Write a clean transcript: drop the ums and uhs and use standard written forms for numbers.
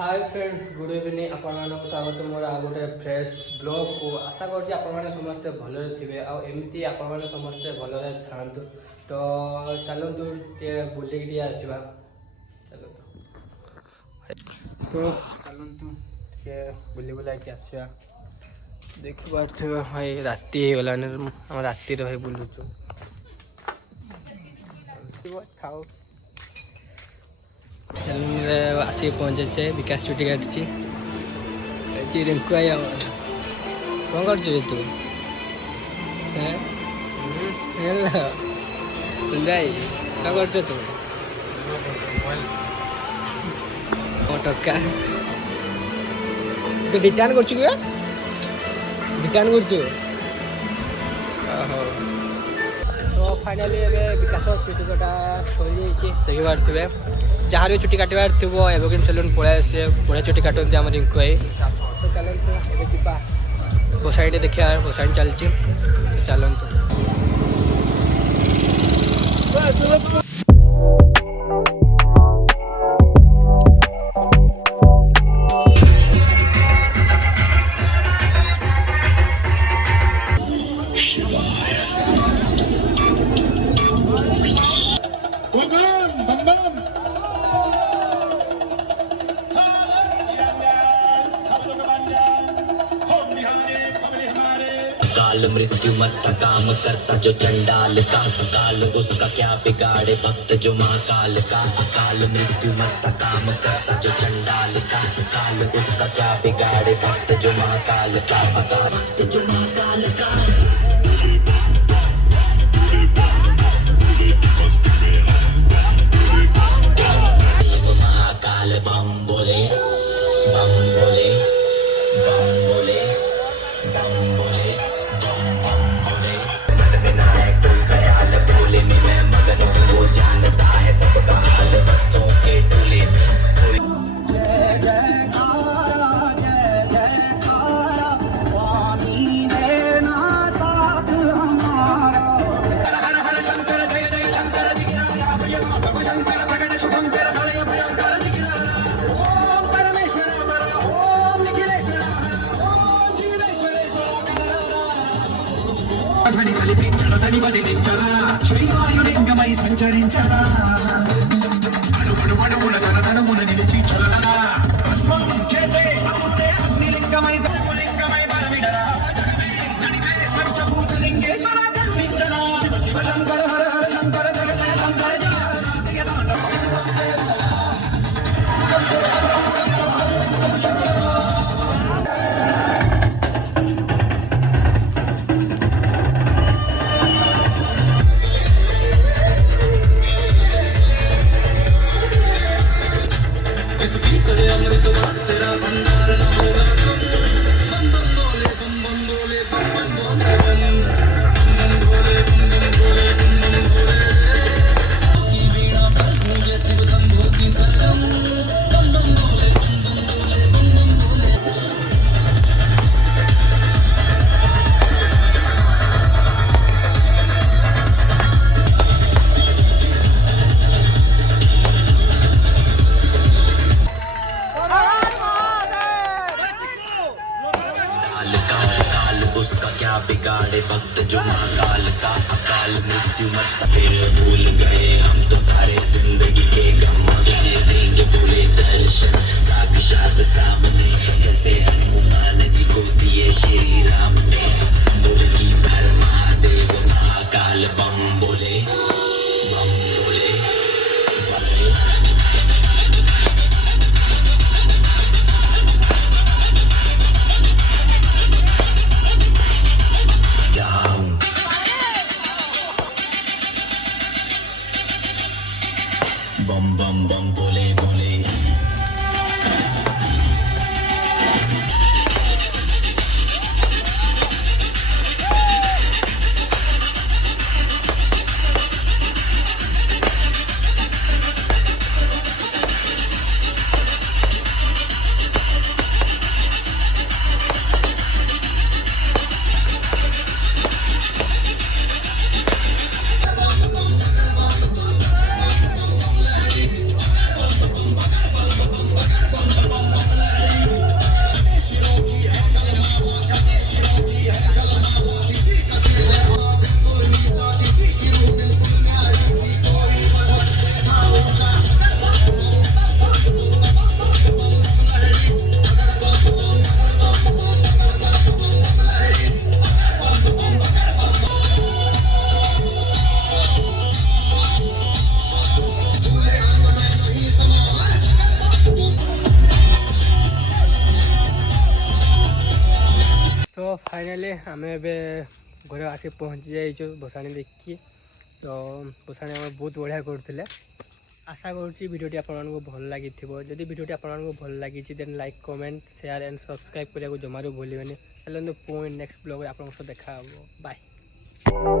Hi friends good evening आपण स्वागत मोर आ गोटे फ्रेश ब्लॉग को आशा करछि आपण माने समस्त भले थिबे आ एमती आपण माने समस्त भले थांतु तो चलंतु ते बुले के आसीबा चलो तो चलंतु के बुले बुला के आसीबा देखबार थिबा भाई राती होला न हम राती रहे बुलुछु खाओ आसिक पहुँचे विकास चुटी काटी रिंकु आया कौन कर तू सुंदर सब कर तू टका तो रिटर्न कर तो फाइनाली विकास चुटिकटा सरी देखी पारे जहाँ भी चुटी काटबार थो एवरग्रीन सैलून पड़े आसे बढ़िया चुटी काटती आम रिंकु भाई तो चलते वो साइड देखा वो साइड चलती चलते काल मृत्यु मत काम करता जो चंडाल का काल उसका क्या बिगाड़े भक्त जो महाकाल का काल मृत्यु मत काम करता जो चंडाल का काल उसका क्या बिगाड़े भक्त जो महाकाल का भक्त जो महाकाल का देव महाकाल बम बोले बम बोले बम बोले बम बोले मैं मगन हूँ वो जानता है सबका हाल बस्तों के टोले में जय जयकारा स्वामी देना साथ हमारा हर हर शंकर जय जय शंकर शंकर प्रकट शुभंकर भय भयंकर ओम परमेश्वर ओम निखिलेश्वर ओम जीवेश्वरेश्वर శ్రీవాయులింగమై సంచరించరా అణువణువున ధనధనమున నిలిచి చలనరా చేసే అమృతే అగ్నిలింగమై లింగమై బలమిడరా నడిపే పంచభూతలింగేశ్వర కర్మించరా శివ శివ శంకర హర హర శంకర జయ జయ శంకర उसका क्या बिगाड़े भक्त जो महाकाल का अकाल मृत्यु मत फिर भूल गए हम तो सारे जिंदगी के गम तुझे देंगे बोले दर्शन साक्षात सामने जैसे हनुमान जी को दिए श्री राम ने बोल की भर महादेव महाकाल बम बोले बम बोले बम फाइनाली आम घर आसी पहुँची जाइए भसाणी देखिए तो भसाणी आम बहुत बढ़िया करते आशा करुँची भिडियोटी आपको भल लगी जदि भिडियोटी आपको भल लगी then like comment share and subscribe करने को जमारू भूलें चलते पुणी नेक्स्ट ब्लॉग आप देखा बाय।